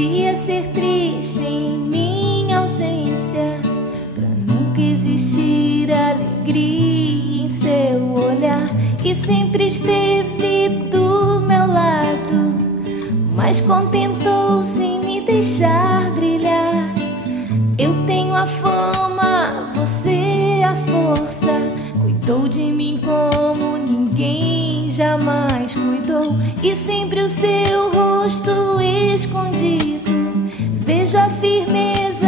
devia ser triste em minha ausência, pra nunca existir alegria em seu olhar. E sempre esteve do meu lado, mas contentou-se em me deixar brilhar. Eu tenho a fama, você a força. Cuidou de mim como ninguém jamais cuidou, e sempre o seu rosto escondido vejo a firmeza